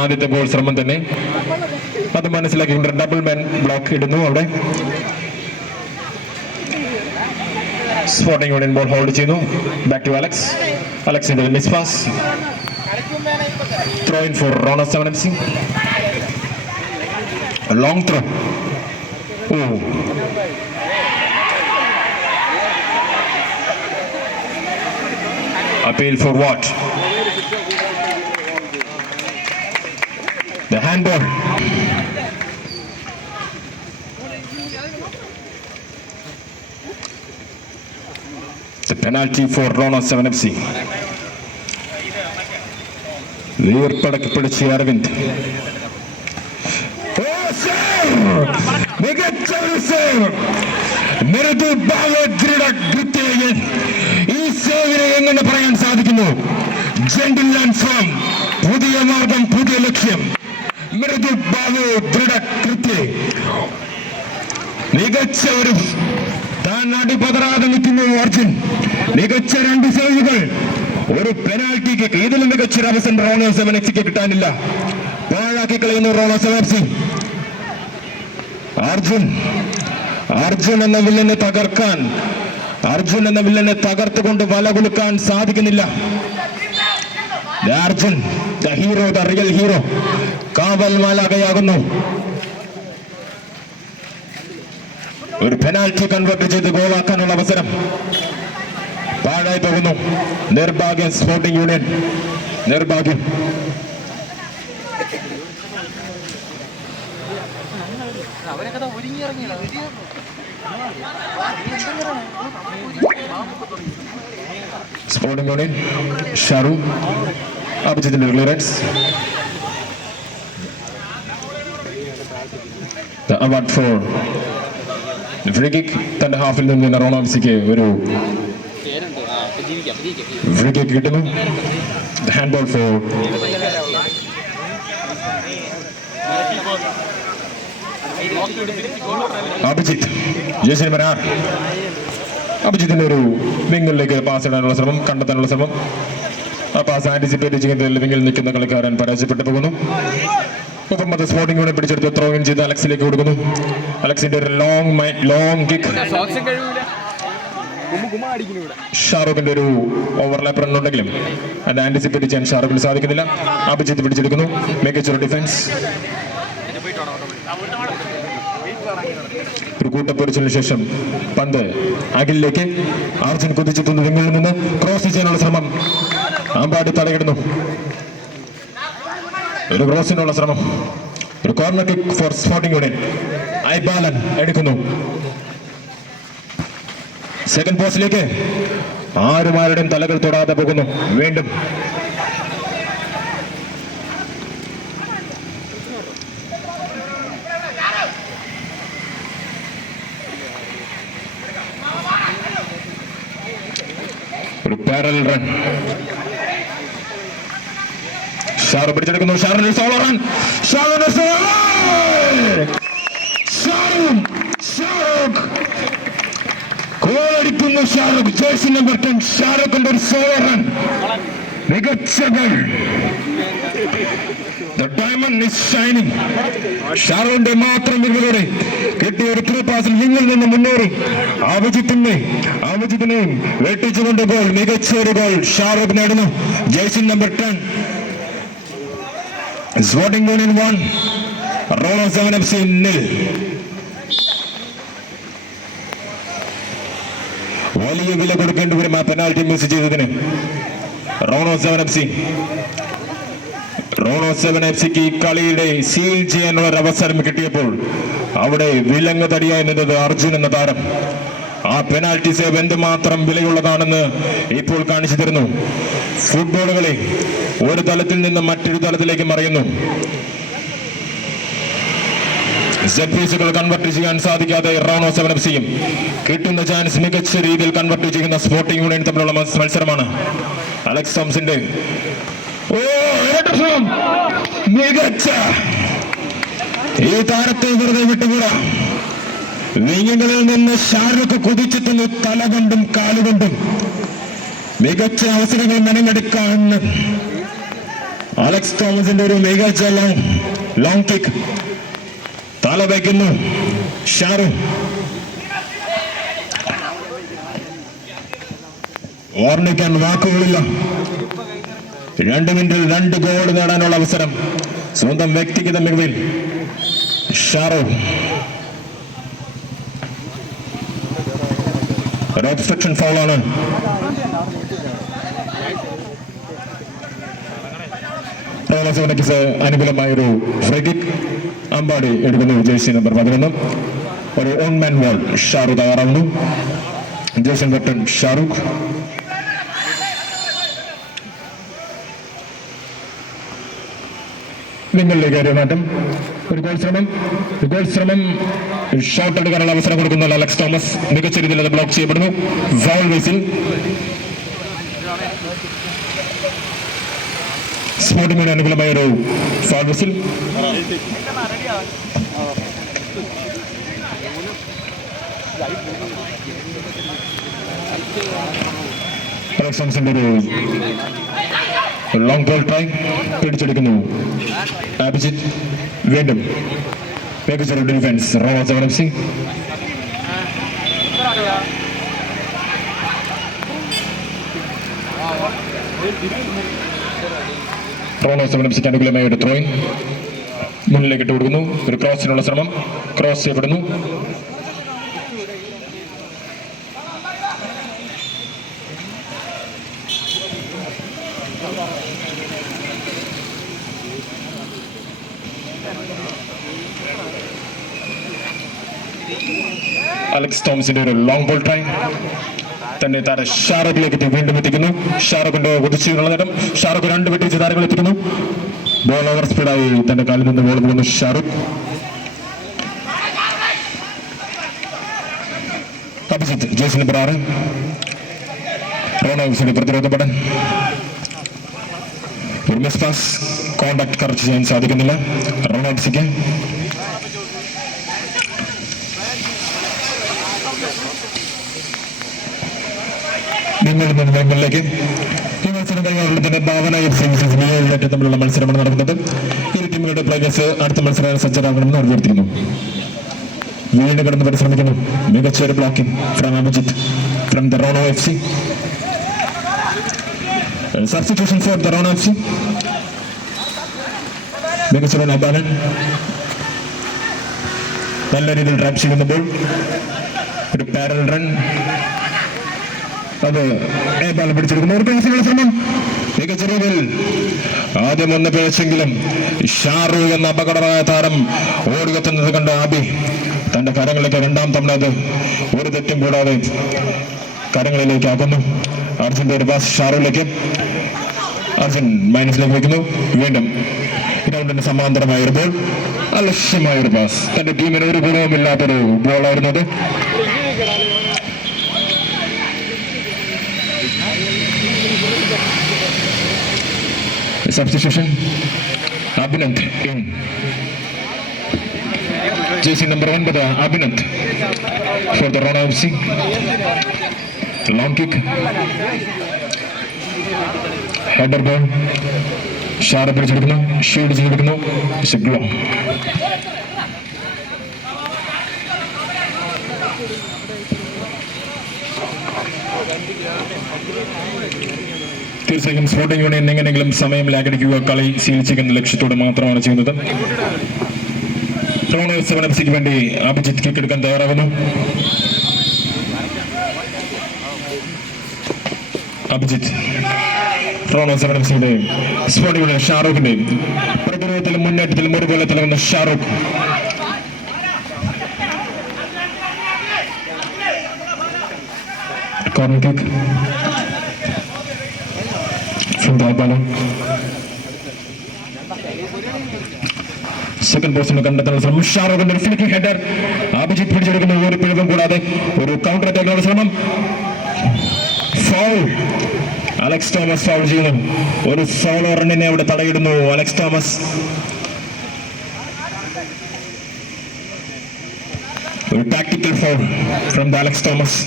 ആദ്യത്തെ ഗോൾ ശ്രമം തന്നെ അത് മനസ്സിലാക്കിക്കൊണ്ട് ഡബിൾ മാൻ ബ്ലോക്ക് ഇടുന്നു. അവിടെ സ്പോർട്ടിംഗ് യൂണിയൻ ബോൾ ഹോൾഡ് ചെയ്യുന്നു. Back to Alex. അലക്സിന്റെ miss pass. Throw in for Rono 7FC. Long throw. Appeal for what? The handball. The penalty for Rono 7FC. വീർപ്പടക്കി പിടിച്ച് അരവിന്ദ്. മികച്ച ഈ സേവിനെ എങ്ങനെ പറയാൻ സാധിക്കുന്നു? Gentle and firm. പുതിയ മാർഗം, പുതിയ ലക്ഷ്യം. മൃദു ബാബു ദൃഢകൃത്യ. മികച്ച ഒരു താൻ അടിപതറാതെ നിൽക്കുന്നു അർജുൻ. മികച്ച 2 സേവുകൾ, ഒരു പെനാൽറ്റി കിക്ക്. ഇതിലും മികച്ചൊരു അവസരം റോണോ 7FCക്ക് കിട്ടാനില്ല. പാഴാക്കി കളയുന്നു റോണോ 7FC. അർജുൻ എന്ന വില്ലനെ തകർക്കാൻ, അർജുൻ എന്ന വില്ലനെ തകർത്തുകൊണ്ട് വല കുലുക്കാൻ സാധിക്കുന്നില്ല. Arjun the hero, the real hero കാവൽ മാലാകയാകുന്നു. ഒരു പെനാൽറ്റി കൺവേർട്ട് ചെയ്ത് ഗോളാക്കാനുള്ള അവസരം പാഴായി പോകുന്നു. നിർഭാഗ്യം സ്പോർട്ടിംഗ് യൂണിയൻ, നിർഭാഗ്യം. Sporting union Sharu. അഭിജിത്തിന്റെ clearance. The award for free kick. തന്റെ ഹാഫിൽ നിന്ന് റോണോ 7FCക്ക് ഒരു ഫ്രീ കിക്ക് കിട്ടുന്നു. The handball for Abhijith. Jayashree Marar. അഭിജിത്തിന്റെ ഒരു വിങ്ങിലേക്ക് പാസ് ഇടാനുള്ള ശ്രമം, കണ്ടെത്താനുള്ള ശ്രമം. ആ പാസ് ആന്റിസിപ്പേറ്റ് ചെയ്യുന്നതിൽ വിങ്ങിൽ നിൽക്കുന്ന കളിക്കാരൻ പരാജയപ്പെട്ടു പോകുന്നു. ഒപ്പം അത് സ്പോർട്ടിംഗ് യൂണിയൻ പിടിച്ചെടുത്ത് ത്രോ ഇൻ ചെയ്ത് അലക്സിലേക്ക് കൊടുക്കുന്നു. അലക്സിന്റെ ഒരു ലോങ് കിക്ക്. ഷാറൂഖിന്റെ ഒരു ഓവർലാപ്പ് റൺ ഉണ്ടെങ്കിലും അത് ആന്റിസിപ്പേറ്റ് ചെയ്യാൻ ഷാറൂഖിന് സാധിക്കുന്നില്ല. അഭിജിത്ത് പിടിച്ചെടുക്കുന്നു. മികച്ചൊരു ഡിഫൻസ്. ഒരു കൂട്ടപ്പൊരിച്ചതിനു ശേഷം പന്ത് അഖിലിലേക്ക്. അർജുൻ കുതിച്ചെത്തുന്നു. വിങ്ങിൽ നിന്ന് ക്രോസ് ചെയ്യാനുള്ള ശ്രമം. അമ്പാടി തടയിടുന്നു. ഒരു ക്രോസിനുള്ള ശ്രമം. ഒരു corner kick for sporting union. Ibalan എടുക്കുന്നു. സെക്കൻഡ് പോസ്റ്റിലേക്ക്. ആരുമാരുടെയും തലകൾ തൊടാതെ പോകുന്നു. വീണ്ടും ഒരു പാരലൽ റൺ. ഷാറു പിടിച്ചെടുക്കുന്നു. ഷാറുഖ് ഗോളടിക്കുന്നു. Shahrukh jersey number 10. ഷാറുഖിന്റെ ഒരു സോളോ റൺ. മികച്ച goal. The diamond is shining. ഷാറുഖിന്റെ മാത്രം മികവോടെ കിട്ടിയ ഒരു ത്രൂ പാസിൽ വിങ്ങിൽ നിന്ന് മുന്നേറി അഭിജിത്തിനെയും വെട്ടിച്ചുകൊണ്ട് ഗോൾ. മികച്ച ഒരു ഗോൾ ഷാറുഖ് നേടുന്നു. Jersey number 10. Sporting union 1, Rono 7FC 0. വലിയ വില കൊടുക്കേണ്ടി വരും ആ പെനാൽറ്റി മിസ് ചെയ്തതിന്. റോണോ 7FCക്ക് ഈ കളിയുടെ സീൽ ചെയ്യാനുള്ള ഒരു അവസരം കിട്ടിയപ്പോൾ അവിടെ വിലങ്ങ് തടിയായി നിന്നത് അർജുൻ എന്ന താരം. ആ പെനാൽറ്റി സേവ് എന്തുമാത്രം വിലയുള്ളതാണെന്ന് ഇപ്പോൾ കാണിച്ചു തരുന്നു. ഫുട്ബോളുകളെ ഒരു തലത്തിൽ നിന്ന് മറ്റൊരു തലത്തിലേക്ക് മറിയുന്നു. സെറ്റ് പീസുകൾ കൺവെർട്ട് ചെയ്യാൻ സാധിക്കാതെ റോണോ 7FCയും കിട്ടുന്ന ചാൻസ് മികച്ച രീതിയിൽ കൺവെർട്ട് ചെയ്യുന്ന സ്പോർട്ടിംഗ് യൂണിയൻ തമ്മിലുള്ള മത്സരമാണ്. അലക്സ് തോംസിന്റെ മികച്ച ഈ താരത്തെ വെറുതെ വിട്ടുകൂടാ. വിങ്ങുകളിൽ നിന്ന് ഷാറുഖ് കുതിച്ചെത്തുന്നു. തലകൊണ്ടും കാലുകൊണ്ടും മികച്ച അവസരങ്ങൾ മെനഞ്ഞെടുക്കാൻ അലക്സ് തോമസിന്റെ ഒരു മികച്ച ലോങ് കിക്ക്. തല വയ്ക്കുന്നു ഷാറൂഖ്. ഓർമ്മിക്കാൻ വാക്കുകളില്ല. 2 മിനിറ്റിൽ 2 ഗോൾ നേടാനുള്ള അവസരം സ്വന്തം വ്യക്തിഗത മികവിൽ ഷാറൂഖ്. ഒരു ഒബ്സ്ട്രക്ഷൻ ഫൗളാണ്. അനുകൂലമായൊരു ഫ്രീ കിക്ക് അമ്പാടി എടുക്കുന്നു. Jersey number 11. ഒരു ഓൺ മാൻ വാൾ. ഷാറൂഖ് തയ്യാറാവുന്നു. Jersey number 10 Shahrukh. നിങ്ങളിലേക്ക് ഒരു മാറ്റം. ഒരു ഗോൾ ശ്രമം. ഷോട്ട് എടുക്കാനുള്ള അവസരം കൊടുക്കുന്ന അലക്സ് തോമസ് മികച്ച രീതിയിൽ അത് ബ്ലോക്ക് ചെയ്യപ്പെടുന്നു. Foul whistle. സ്പോർട്ടിങ്ങിന് അനുകൂലമായ ഒരു ഫൗൾ വിസിൽ. അലക്സ് തോമസിന്റെ ഒരു ലോങ് ബോൾ ട്രൈ പിടിച്ചെടുക്കുന്നു അഭിജിത്ത്. വീണ്ടും മികച്ചൊരു defence Rono F C. Rono F സിക്ക് അനുകൂലമായ ഒരു ത്രോയിൻ മുന്നിലേക്ക് ഇട്ട് കൊടുക്കുന്നു. ഒരു ക്രോസിനുള്ള ശ്രമം. ക്രോസ് ചെയ്യപ്പെടുന്നു. അലക്സ് തോമസിന്റെ ഒരു ലോങ് ബോൾ ട്രൈ തന്നെ താരം ഷാറൂഖിലേക്ക് വീണ്ടും എത്തിക്കുന്നു. ഷാറൂഖിന്റെ കുതിച്ചുള്ള നേരം ഷാറൂഖ് 2 വെട്ടിച്ച് താരങ്ങൾ എത്തിക്കുന്നു. ബോൾ ഓവർ സ്പീഡായി തന്റെ കാലിൽ നിന്ന് ബോൾ പോകുന്നു ഷാറൂഖ്. Abhijith jersey number 6. റോണോ എഫ് സിയുടെ പ്രതിരോധ പടൻ. ഒരു മിസ് പാസ്. കോണ്ടാക്ട് കറക്റ്റ് ചെയ്യാൻ സാധിക്കുന്നില്ല റോണോ എഫ് സിക്ക്. നിങ്ങളിലേക്ക് ഈ മത്സരം തന്നെ ഭാവന തമ്മിലുള്ള മത്സരമാണ് നടക്കുന്നത്. ഇരു ടീമുകളുടെ പ്ലേയേഴ്സ് അടുത്ത മത്സരം സജ്ജരാകണമെന്ന് അറിവുറുത്തിയിരുന്നു. വീണ് കിടന്ന് പരിശ്രമിക്കുന്നു. മികച്ച ഒരു blocking from Abhijith from the Rono F C. Substitution four the Rono F C. മികച്ച നബാലൻ നല്ല രീതിയിൽ ട്രാപ്പ് ചെയ്യുമ്പോൾ ഒരു പാരൽ റൺ. അത് ബാൽ പിടിച്ചെടുക്കുന്നു. ഒരു പേസിനുള്ള ശ്രമം മികച്ച രീതിയിൽ ആദ്യം ഒന്ന് പിഴച്ചെങ്കിലും ഷാറൂഖ് എന്ന അപകടമായ താരം ഓടിയെത്തുന്നത് കണ്ട് ആബി തന്റെ കരങ്ങളിലേക്ക് 2ാം തവണ അത് ഒരു തെറ്റും കൂടാതെ കരങ്ങളിലേക്ക് ആക്കുന്നു. അർജുന്റെ ഒരു പാസ് ഷാറൂഖിലേക്ക്. അർജുൻ മൈനസിലേക്ക് വയ്ക്കുന്നു. വീണ്ടും ഗ്രൗണ്ടിന് സമാന്തരമായ ഒരു ബോൾ. അലക്ഷ്യമായ ഒരു പാസ്. തന്റെ ടീമിന് ഒരു ഗുണവുമില്ലാത്തൊരു ബോളായിരുന്നു അത്. Substitution. Abhinanth in. Jersey number 9 Abhinanth for the Rana FC. Long kick. Header ball. Sharp പിടിച്ചെടുക്കുന്നു. ഷീൽഡ് ചെയ്തെടുക്കുന്നു. It's a blow. തീർച്ചയായും സ്പോർട്ടിംഗ് യൂണിയൻ എങ്ങനെയെങ്കിലും സമയം ലാഗടിക്കുക, കളി സീൽ ചെയ്യുന്ന ലക്ഷ്യത്തോടെ മാത്രമാണ് ചെയ്യുന്നത്. റോണോ എഫ് സിക്ക് വേണ്ടി അഭിജിത്ത് കിക്ക് എടുക്കാൻ തയ്യാറാകുന്നു. അഭിജിത്ത് റോണോ എഫ് സിയുടെ സ്പോർട്ടിംഗ് യൂണിയൻ ഷാറൂഖിന്റെ പ്രതിരോധത്തിലും മുന്നേറ്റത്തിലും ഒരുപോലെ തിളങ്ങുന്ന ഷാറൂഖ്. Corner kick. സെക്കൻഡ് പോസ്റ്റിന് കണ്ടെത്താനുള്ള ശ്രമം. ഷാറൂഖിന്റെ ഒരു ഫ്ലിക്കിംഗ് ഹെഡർ. അഭിജിത്ത് പിടിച്ചെടുക്കുന്ന ഒരു പിഴവും കൂടാതെ ഒരു കൗണ്ടർ അറ്റാക്കിനുള്ള ശ്രമം. ഫൗൾ. അലക്സ് തോമസ് ഫൗൾ ചെയ്യുന്നു. ഒരു സോളോ റണ്ണിനെ അവിടെ തടയിടുന്നു അലക്സ് തോമസ്. ഒരു tactical foul from the Alex Thomas.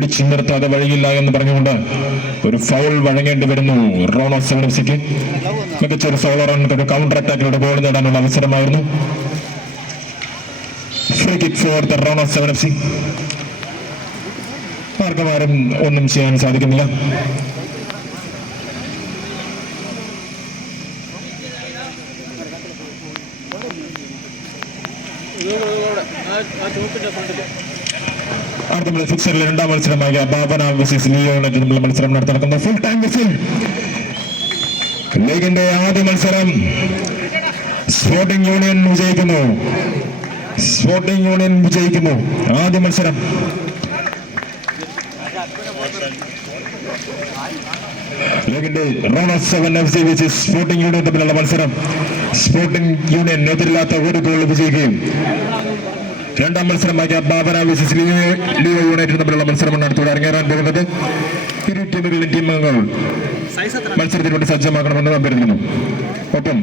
പിടിച്ചു നിർത്താതെ വഴിയില്ല എന്ന് പറഞ്ഞുകൊണ്ട് ഒരു ഫൗൾ വഴങ്ങേണ്ടി വരുന്നു റോണോ 7FC. മികച്ചൊരു സോളോ റൺ കൗണ്ടർ അറ്റാക്കിലൂടെ ഗോൾ നേടാനുള്ള അവസരമായിരുന്നു. Free kick for the Rono 7FC. ആർക്കും ഒന്നും ചെയ്യാൻ സാധിക്കുന്നില്ല. അടുത്ത ഫിക്സറിലെ രണ്ടാം മത്സരമായ ബാബന വേഴ്സസ് ലിയോ യുണൈറ്റഡ് തമ്മിലുള്ള മത്സരം നടക്കുന്ന ഫുൾ ടൈം വിസിൽ. ലീഗിന്റെ ആദ്യ മത്സരം സ്പോർട്ടിംഗ് യൂണിയൻ വിജയിക്കുന്നു. ആദ്യ മത്സരം ലീഗിന്റെ Rono 7FC versus sporting union തമ്മിലുള്ള മത്സരം സ്പോർട്ടിംഗ് യൂണിയൻ എതിരില്ലാത്ത ഒരു ഗോൾ വിജയിക്കുകയും രണ്ടാം മത്സരമായ ബാബന വേഴ്സസ് ലിയോ യുണൈറ്റഡ് തമ്മിലുള്ള മത്സരമാണ് അടുത്തോടെ അരങ്ങേറാൻ പോകുന്നത്. ഇരു ടീമുകളിലെ ടീമംഗങ്ങൾ മത്സരത്തിന് വേണ്ടി സജ്ജമാക്കണമെന്ന് അഭ്യർത്ഥിക്കുന്നു. ഒപ്പം